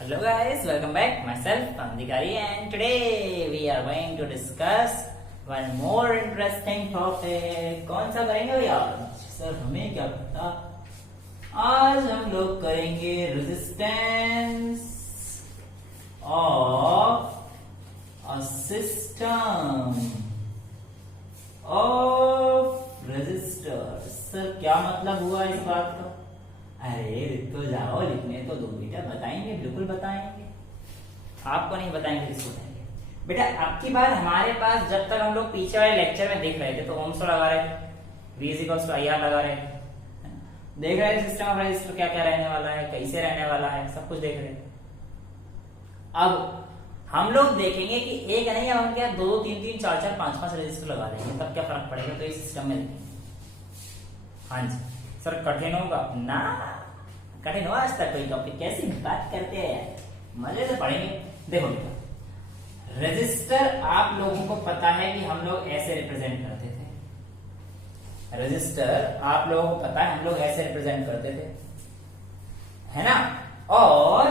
Hello guys, welcome back. Myself Pandikari and today we are going to discuss one more interesting topic. कौन सा करेंगे भैया? Sir हमें क्या पता। आज हम लोग करेंगे resistance of a system of resistors. Sir क्या मतलब हुआ इस बात का? अरे तो जाओ, लिखने तो दो बेटा। बताएंगे, बिल्कुल बताएंगे। आपको नहीं बताएंगे, किसको बताएंगे बेटा? अब की बार हमारे पास, जब तक हम लोग पीछे वाले लेक्चर में देख रहे थे तो ओम्स लॉ लगा रहे थे, V = IR लगा रहे थे, देख रहे थे सिस्टम ऑफ रेजिस्टर क्या क्या रहने वाला है, कैसे रहने वाला है, सब कुछ देख रहे थे। अब हम लोग देखेंगे कि एक नहीं, हम क्या दो तीन तीन चार चार पांच पांच रेजिस्टर लगा देंगे, तब क्या फर्क पड़ेगा। तो इस सिस्टम में देखेंगे। हाँ जी सर, कठिन होगा ना? कठिन हुआ आज तक कोई टॉपिक? कैसी बात करते हैं, मजे से पढ़ेंगे। देखो बेटा, रजिस्टर आप लोगों को पता है कि हम लोग ऐसे रिप्रेजेंट करते थे। रजिस्टर आप लोगों को पता है हम लोग ऐसे रिप्रेजेंट करते थे, है ना? और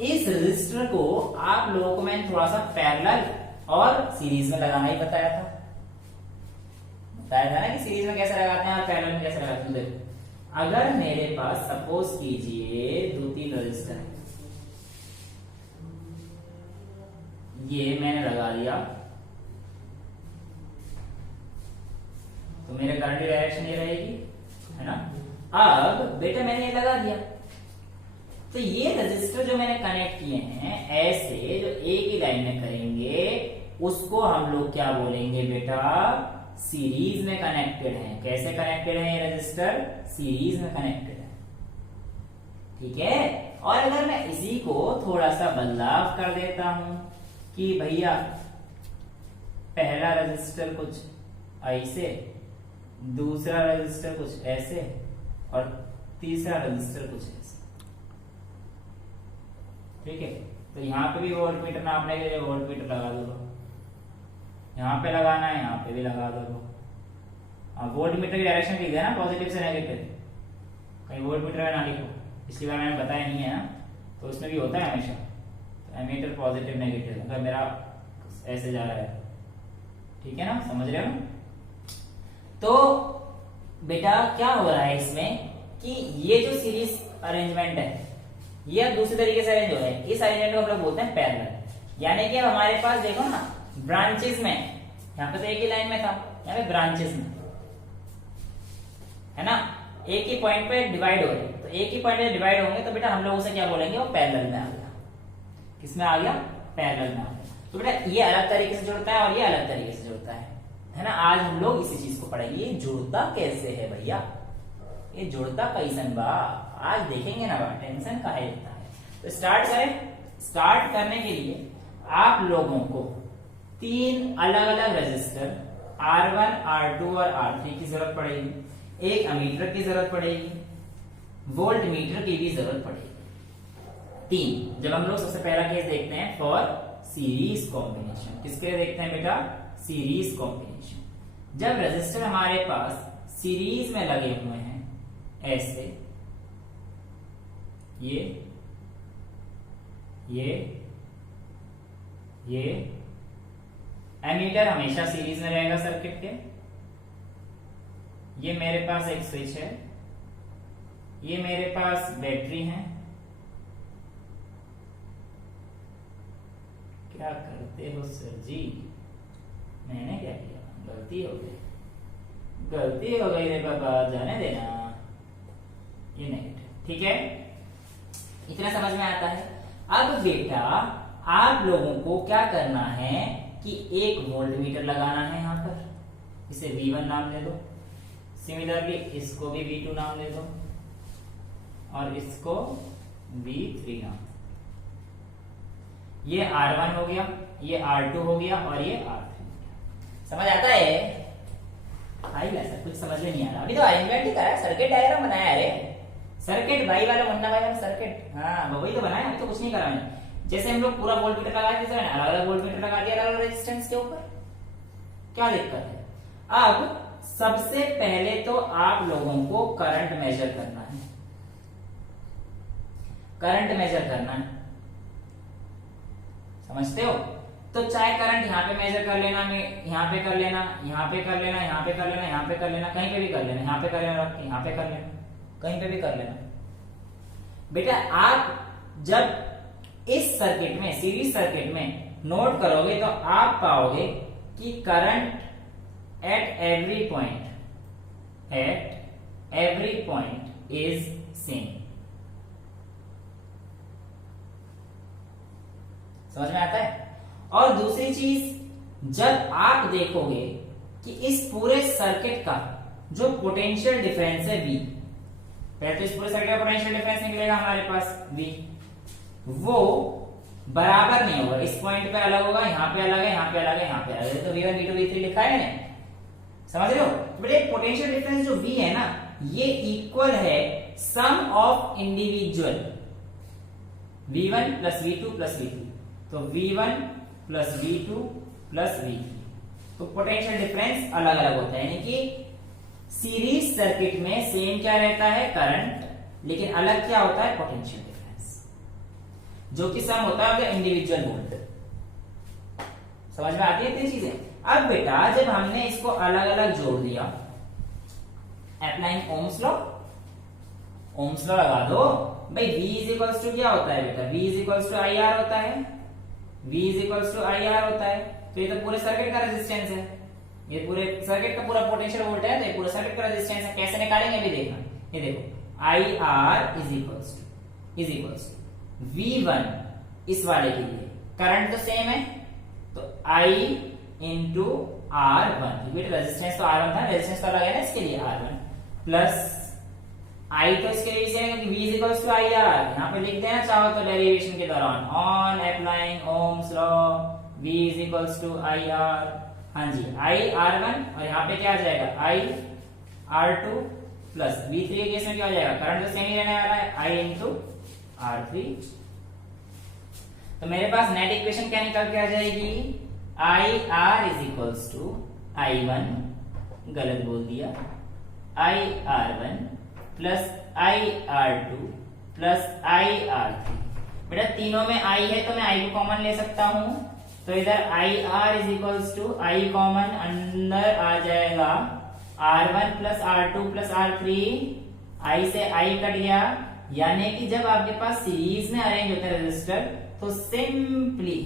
इस रजिस्टर को आप लोगों को मैंने थोड़ा सा पैरेलल और सीरीज में लगाना ही बताया था ना, कि सीरीज में कैसे लगाते हैं और पैरेलल में कैसे लगाते हैं। देखो, अगर मेरे पास सपोज कीजिए दो तीन रजिस्टर है, ये मैंने लगा दिया तो मेरे करंट की डायरेक्शन ये रहेगी, है ना? अब बेटा मैंने ये लगा दिया तो ये रजिस्टर जो मैंने कनेक्ट किए हैं ऐसे, जो एक ही लाइन में करेंगे, उसको हम लोग क्या बोलेंगे बेटा? सीरीज में कनेक्टेड है। कैसे कनेक्टेड है ये रजिस्टर? सीरीज में कनेक्टेड है, ठीक है? और अगर मैं इसी को थोड़ा सा बदलाव कर देता हूं कि भैया पहला रजिस्टर कुछ ऐसे, दूसरा रजिस्टर कुछ ऐसे और तीसरा रजिस्टर कुछ ऐसे, ठीक है? तो यहां पे भी वोल्ट मीटर नापने के लिए वोल्ट मीटर लगा दो, यहाँ पे लगाना है, यहाँ पे भी लगा दो। अब वोल्ट मीटर की डायरेक्शन लिख देना, पॉजिटिव से नेगेटिव, कहीं वोल्ट मीटर में ना लिखो, पिछली बार मैंने बताया नहीं है ना, तो उसमें भी होता है हमेशा। तो एमीटर पॉजिटिव नेगेटिव, अगर मेरा ऐसे जा रहा है, ठीक है ना? समझ रहे हो? तो बेटा क्या हो रहा है इसमें कि ये जो सीरीज अरेंजमेंट है ये दूसरे तरीके से अरेंज हो रहा है। इस अरेंजमेंट को हम लोग बोलते हैं पैरेलल। यानी कि अब हमारे पास देखो ना, ब्रांचेस में, यहाँ पे तो एक ही लाइन में था, यहाँ पे ब्रांचेस में, है ना? एक ही पॉइंट पे डिवाइड हो रहे, तो एक ही पॉइंट पे डिवाइड होंगे तो बेटा हम लोग उसे क्या बोलेंगे? वो पैरेलल में आ गया। किसमें आ गया? पैरेलल में आ गया। तो बेटा ये अलग तरीके से जुड़ता है और ये अलग तरीके से जुड़ता है ना? आज हम लोग इसी चीज को पढ़ेंगे, ये जुड़ता कैसे है भैया, ये जुड़ता कैसन बा, आज देखेंगे ना बा, टेंशन काहे लेता है। तो स्टार्ट करें। स्टार्ट करने के लिए आप लोगों को तीन अलग अलग रजिस्टर R1, R2 और R3 की जरूरत पड़ेगी, एक अमीटर की जरूरत पड़ेगी, वोल्ट मीटर की भी जरूरत पड़ेगी। तीन। जब हम लोग सबसे पहला केस देखते हैं फॉर सीरीज कॉम्बिनेशन, किसके लिए देखते हैं बेटा? Series combination. जब रजिस्टर हमारे पास सीरीज में लगे हुए हैं ऐसे, ये एमीटर हमेशा सीरीज में रहेगा सर्किट के। ये मेरे पास एक स्विच है, ये मेरे पास बैटरी है। क्या करते हो सर जी? मैंने क्या किया? गलती हो गई रे बाबा, जाने देना। ये नेगेटिव, ठीक है? इतना समझ में आता है। अब बेटा आप लोगों को क्या करना है कि एक वोल्ट मीटर लगाना है यहाँ पर, इसे V1 नाम दे दो। सिमिलरली इसको भी V2 नाम दे दो और इसको V3 नाम। ये R1 हो गया, ये R2 हो गया और ये R3 हो गया। समझ आता है? आई सर कुछ समझ में नहीं आ रहा, अभी तो अरेंजमेंट ही करा, सर्किट डायग्राम बनाया। अरे सर्किट भाई वाला, मुन्ना भाई वाला सर्किट, हाँ वही तो बनाया, अभी तो कुछ नहीं करा मैंने। जैसे हम लोग पूरा वोल्ट मीटर लगा दिया, अलग अलग वोल्ट मीटर लगा दिया अलग अलग रेजिस्टेंस के ऊपर, क्या दिक्कत है? अब सबसे पहले तो आप लोगों को करंट मेजर करना है। करंट मेजर करना है। समझते हो? तो चाहे करंट यहाँ पे मेजर कर लेना, यहाँ पे कर लेना, यहाँ पे कर लेना, यहाँ पे कर लेना, यहाँ पे कर लेना, कहीं पे भी कर लेना, यहाँ पे कर लेना, यहाँ पे कर लेना, कहीं पे भी कर लेना। बेटा आप जब इस सर्किट में, सीरीज सर्किट में नोट करोगे तो आप पाओगे कि current at every point is same. समझ में आता है? और दूसरी चीज, जब आप देखोगे कि इस पूरे सर्किट का जो पोटेंशियल डिफरेंस है V, पहले तो इस पूरे सर्किट का पोटेंशियल डिफरेंस निकलेगा हमारे पास V, वो बराबर नहीं होगा। इस पॉइंट पे अलग होगा, यहाँ पे अलग है, यहाँ पे अलग है, यहाँ पे अलग है। तो V1 V2 V3 लिखा है मैंने, समझ रहे हो? बेटे पोटेंशियल डिफरेंस जो V है ना, ये इक्वल है sum of individual V1 plus V2 plus V3। तो V1 plus V2 plus V3, तो पोटेंशियल डिफरेंस अलग अलग होता है। यानी कि सीरीज सर्किट में सेम क्या रहता है? करंट, लेकिन अलग क्या होता है? पोटेंशियल डिफरेंस, जो कि सम होता है इंडिविजुअल वोल्ट। समझ में आती है इतनी चीजें? अब बेटा जब हमने इसको अलग अलग जोड़ दिया, applying Ohm's law, Ohm's law लगा दो भाई। V इज इक्वल्स टू क्या होता है बेटा? V is equals to IR होता है, V is equals to IR होता है। तो ये तो पूरे सर्किट का रेजिस्टेंस है, ये पूरे सर्किट का पूरा पोटेंशियल वोल्ट है, तो ये पूरे सर्किट का रेजिस्टेंस है। कैसे निकालेंगे अभी देखना, ये देखो IR is equals to V1 इस वाले के लिए करंट तो सेम है, तो I into R1, repeat resistance तो R1 था, रेजिस्टेंस तो अलग है ना इसके लिए R1, प्लस I तो इसके लिए सेम है क्योंकि V is equals to IR। यहाँ पे लिख देना चाहो तो डेरिवेशन के दौरान, on applying Ohm's law V is equals to IR। हाँ जी, I R1 और यहाँ पे क्या आ जाएगा? I R2 प्लस V3 के केस में क्या हो जाएगा? करंट तो सेम ही रहने वाला है, I इंटू R3। तो मेरे पास नेट इक्वेशन क्या निकल के आ जाएगी? IR is equals to I1, गलत बोल दिया, IR1 plus IR2 plus IR3। बेटा तीनों में I है तो मैं I को कॉमन ले सकता हूं, तो इधर IR is equals to I common अंदर आ जाएगा R1 plus R2 plus R3, I से I कट गया। यानी कि जब आपके पास सीरीज में अरेंज होते हैं रजिस्टर, तो simply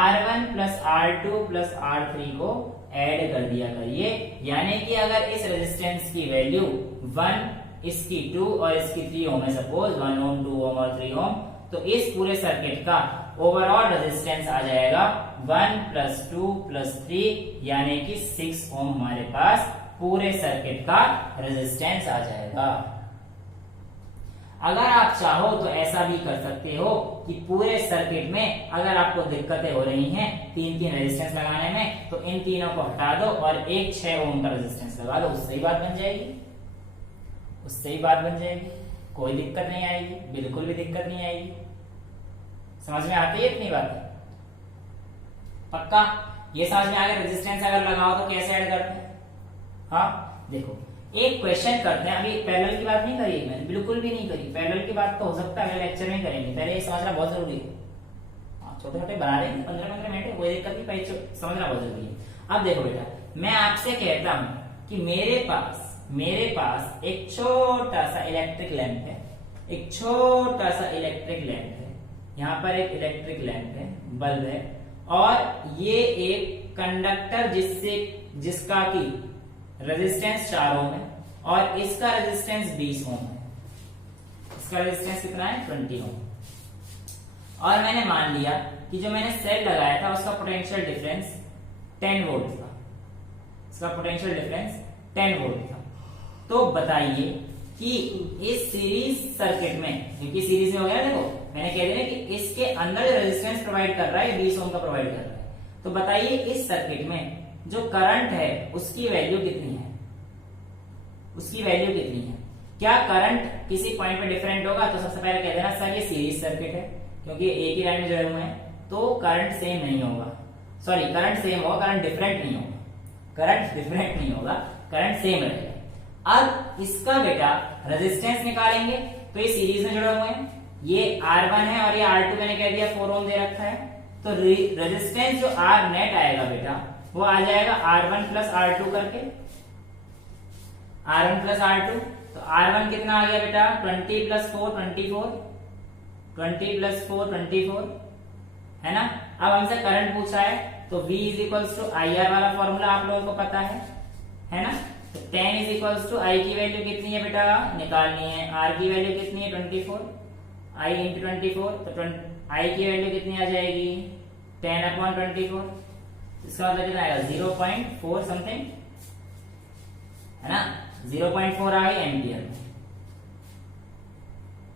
R1 plus R2 plus R3 को ऐड कर दिया करिए। यानी कि अगर इस रेजिस्टेंस की वैल्यू 1, इसकी 2 और इसकी 3 ओम है, सपोज 1 ओम 2 ओम और 3 ओम, तो इस पूरे सर्किट का ओवरऑल रेजिस्टेंस आ जाएगा 1 प्लस 2 प्लस 3, यानी कि 6 ओम हमारे पास पूरे सर्किट का रेजिस्टेंस आ जाएगा। अगर आप चाहो तो ऐसा भी कर सकते हो कि पूरे सर्किट में अगर आपको दिक्कतें हो रही हैं 3 रेजिस्टेंस लगाने में, तो इन तीनों को हटा दो और एक 6 ओम का रेजिस्टेंस लगा दो, उससे ही बात बन जाएगी, उससे ही बात बन जाएगी। कोई दिक्कत नहीं आएगी, बिल्कुल भी दिक्कत नहीं आएगी। समझ में आती है इतनी बात? पक्का ये समझ में आ गया? रेजिस्टेंस अगर लगाओ तो कैसे ऐड करते हैं? हाँ देखो, एक क्वेश्चन करते हैं। अभी पैरेलल की बात नहीं करी मैंने, बिल्कुल भी नहीं करी। पैरेलल की बात तो हो सकता है अगले लेक्चर में करेंगे, पहले ये समझना बहुत जरूरी है। छोटे छोटे बना लेंगे 15-15 मिनट, कोई दिक्कत नहीं, पहले समझना बहुत जरूरी है। अब देखो बेटा, मैं आपसे कहता हूं कि मेरे पास एक छोटा सा इलेक्ट्रिक लैंप है, एक छोटा सा इलेक्ट्रिक लैंप है, यहाँ पर एक इलेक्ट्रिक लैंप है, बल्ब है, और ये एक कंडक्टर जिसका की रेजिस्टेंस 4 ओम है और इसका रेजिस्टेंस 20 ओम है। इसका रेजिस्टेंस कितना है? 20 ओम। और मैंने मान लिया कि जो मैंने सेल लगाया था उसका पोटेंशियल डिफरेंस 10 वोल्ट था, इसका पोटेंशियल डिफरेंस 10 वोल्ट था। तो बताइए कि इस सीरीज सर्किट में, क्योंकि सीरीज में हो गया, देखो मैंने कह दिया कि इसके अंदर जो रेजिस्टेंस प्रोवाइड कर रहा है 20 ओम का प्रोवाइड कर रहा है, तो बताइए इस सर्किट में जो करंट है उसकी वैल्यू कितनी है? उसकी वैल्यू कितनी है? क्या करंट किसी पॉइंट पे डिफरेंट होगा? तो सबसे पहले कह देना सर ये सीरीज सर्किट है, क्योंकि एक ही लाइन में जुड़े हुए हैं, तो करंट सेम नहीं होगा। सॉरी, करंट सेम होगा, करंट डिफरेंट नहीं होगा, करंट डिफरेंट नहीं होगा, करंट सेम रहेगा। अब इसका बेटा रेजिस्टेंस निकालेंगे, तो ये सीरीज में जुड़े हुए हैं, ये R1 है और ये R2 मैंने कह दिया 4 ओम दे रखा है, तो रेजिस्टेंस जो आर नेट आएगा बेटा वो आ जाएगा R1 प्लस R2 करके, R1 प्लस R2। तो R1 कितना आ गया बेटा 20 प्लस 4 24, 20 प्लस 4 24 है ना। अब हमसे करंट पूछा है तो V is equals to IR वाला फॉर्मूला आप लोगों को पता है ना। तो 10 इज इक्वल्स टू I की वैल्यू कितनी है बेटा निकालनी है, R की वैल्यू कितनी है 24, I इंटू 24, तो I की वैल्यू कितनी आ जाएगी 10/24, इसका मतलब कितना आएगा 0.4 समथिंग है ना, 0.4 आ गई एम्पियर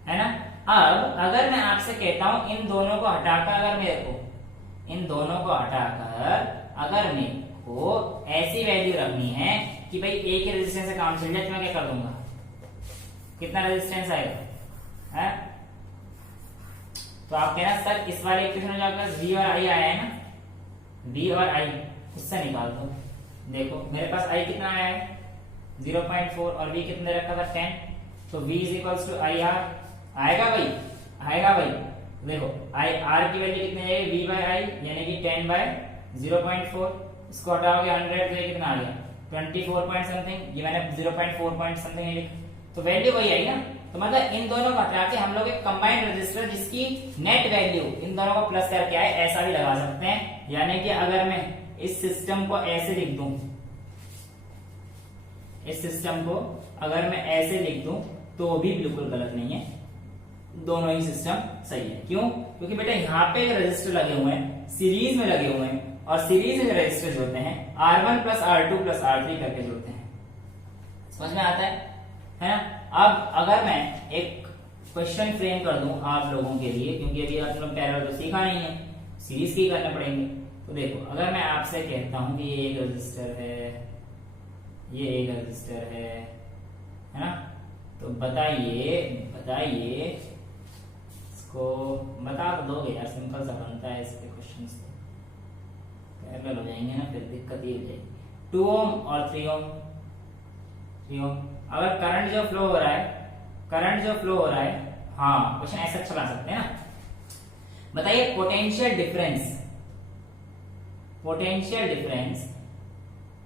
है ना। अब अगर मैं आपसे कहता हूं इन दोनों को हटाकर अगर मेरे को इन दोनों को हटाकर अगर मेरे को ऐसी वैल्यू रखनी है कि भाई एक ही रेजिस्टेंस से काम चल जाए, तो मैं क्या कर दूंगा, कितना रेजिस्टेंस आएगा है? तो आप कहना सर इस वाले इक्वेशन में जाकर V और I आया है ना, V और I उससे निकाल दो। देखो मेरे पास I कितना आया है 0.4 और V कितना दे रखा था 10, तो V is equals to I R आएगा भाई, आएगा भाई। देखो I R की वैल्यू कितनी आएगी V बाय I यानी कि 10 बाय 0.4, इसको हटाओगे 100 तो ये कितना आ गया 24 पॉइंट समथिंग, ये मैंने 0.4 पॉइंट समथिंग लिखा, तो वैल्यू वही आई ना। तो मतलब इन दोनों को हटा के हम लोग एक कंबाइंड रजिस्टर जिसकी नेट वैल्यू इन दोनों को प्लस करके आए ऐसा भी लगा सकते हैं। यानी कि अगर मैं इस सिस्टम को ऐसे लिख दूं, इस सिस्टम को अगर मैं ऐसे लिख दूं तो भी बिल्कुल गलत नहीं है, दोनों ही सिस्टम सही है। क्यों? क्योंकि बेटा यहाँ पे रजिस्टर लगे हुए हैं, सीरीज में लगे हुए हैं, और सीरीज में रजिस्टर जोड़ते हैं R1 plus R2 plus R3 करके जोड़ते हैं। समझ में आता है ना। अब अगर मैं एक क्वेश्चन फ्रेम कर दूं आप लोगों के लिए, क्योंकि अभी आप लोग पैरेलल तो सीखा नहीं है, सीरीज की करने पड़ेंगे। तो देखो अगर मैं आपसे कहता हूं कि ये एक रजिस्टर है, ये एक रजिस्टर है ना, तो बताइए इसको बता तो दोगे यार, सिंपल सा बनता है इसके क्वेश्चन से, पैरेलल हो जाएंगे ना, फिर दिक्कत ये हो जाएगी। 2 ओम और 3 ओम, 3 ओम। अगर करंट जो फ्लो हो रहा है, हाँ क्वेश्चन ऐसा चला सकते हैं ना। बताइए पोटेंशियल डिफरेंस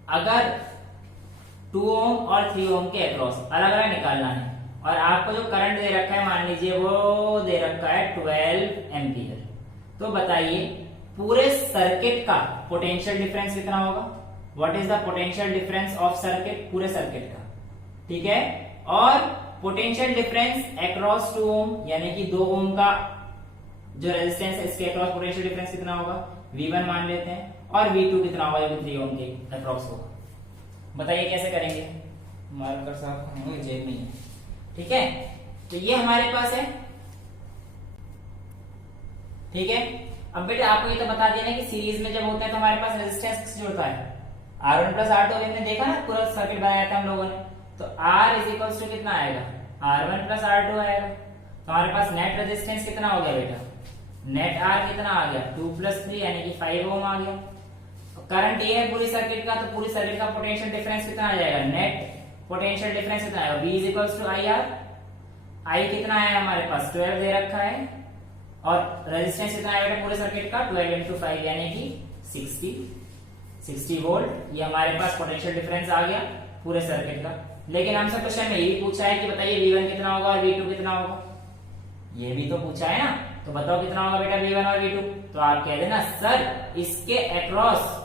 अगर 2 ओम और 3 ओम के अक्रॉस अलग अलग निकालना है, और आपको जो करंट दे रखा है मान लीजिए वो दे रखा है 12 एम्पियर, तो बताइए पूरे सर्किट का पोटेंशियल डिफरेंस कितना होगा। What is the potential difference of circuit, पूरे सर्किट का, ठीक है। और पोटेंशियल डिफरेंस अक्रॉस 2 ओम यानी कि 2 ओम का जो रेजिस्टेंस है इसके अक्रॉस पोटेंशियल डिफरेंस कितना होगा, V1 मान लेते हैं, और V2 कितना होगा जो 3 ओम के अक्रॉस होगा। बताइए कैसे करेंगे, मार्कर साहब जेब में है, ठीक है। तो ये हमारे पास है, ठीक है। अब बेटा आपको ये तो बता दिया ना कि सीरीज में जब होता है तो हमारे पास रेजिस्टेंस किससे जुड़ता है, R1 प्लस R2। हमने देखा ना पूरा सर्किट बनाया था हम लोगों ने, तो R इज इक्वल्स टू कितना आएगा R1 प्लस R2 आएगा। तो हमारे पास नेट रेजिस्टेंस कितना हो गया बेटा, नेट R कितना आ गया 2 प्लस 3 यानी कि 5 ओम आ गया। करंट ये है पूरी सर्किट का, तो पूरी सर्किट का पोटेंशियल डिफरेंस कितना आ जाएगा, नेट पोटेंशियल डिफरेंस कितना आएगा V is equals to IR। I कितना है हमारे पास 12 दे रखा है, और रेजिस्टेंस कितना आएगा पूरे सर्किट का 12 into 5 यानी कि 60 वोल्ट। ये हमारे पास पोटेंशियल डिफरेंस आ गया पूरे सर्किट का। लेकिन हमसे क्वेश्चन में ये पूछा है कि बताइए V1 कितना होगा और V2 कितना होगा, ये भी तो पूछा है ना। तो बताओ कितना होगा बेटा V1 और V2, तो आप कह देना सर इसके अक्रॉस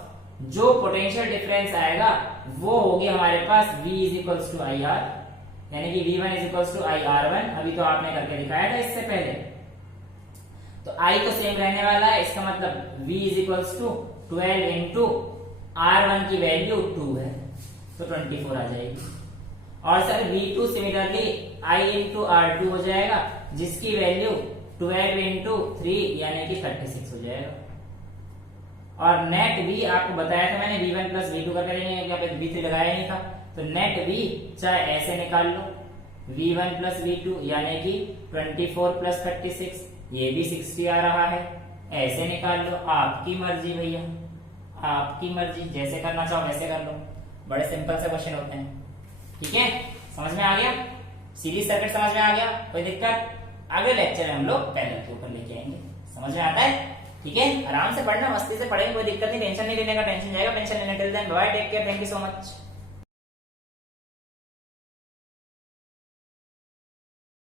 जो पोटेंशियल डिफरेंस आएगा वो होगी हमारे पास V is equals to IR, यानी कि V1 is equals to IR1। अभी तो आपने करके दिखाया था इससे पहले, तो I तो सेम रहने वाला है, इसका मतलब V is equals to 12 into R1 की वैल्यू 2 है तो 24 आ जाएगी। और sir V2 similarly I into R2 हो जाएगा, जिसकी वैल्यू 12 इंटू 3 यानी कि 36 हो जाएगा। और नेट V आपको बताया था मैंने V1 प्लस V2 करके देंगे, V3 लगाया नहीं था, तो नेट V चाहे ऐसे निकाल लो V1 प्लस V2 यानी कि 24 प्लस 36, ये भी 60 आ रहा है, ऐसे निकाल लो, आपकी मर्जी भैया, आपकी मर्जी, जैसे करना चाहो वैसे कर लो। बड़े सिंपल से क्वेश्चन होते हैं, ठीक है। समझ में आ गया, सीरीज सर्किट समझ में आ गया, कोई दिक्कत? अगले लेक्चर में हम लोग पैरेलल के ऊपर लेके आएंगे। समझ में आता है? ठीक है, आराम से पढ़ना, मस्ती से पढ़ेंगे, कोई दिक्कत नहीं, टेंशन नहीं लेने का, टेंशन जाएगा, टेंशन लेना। Till then bye, take care, thank you so much.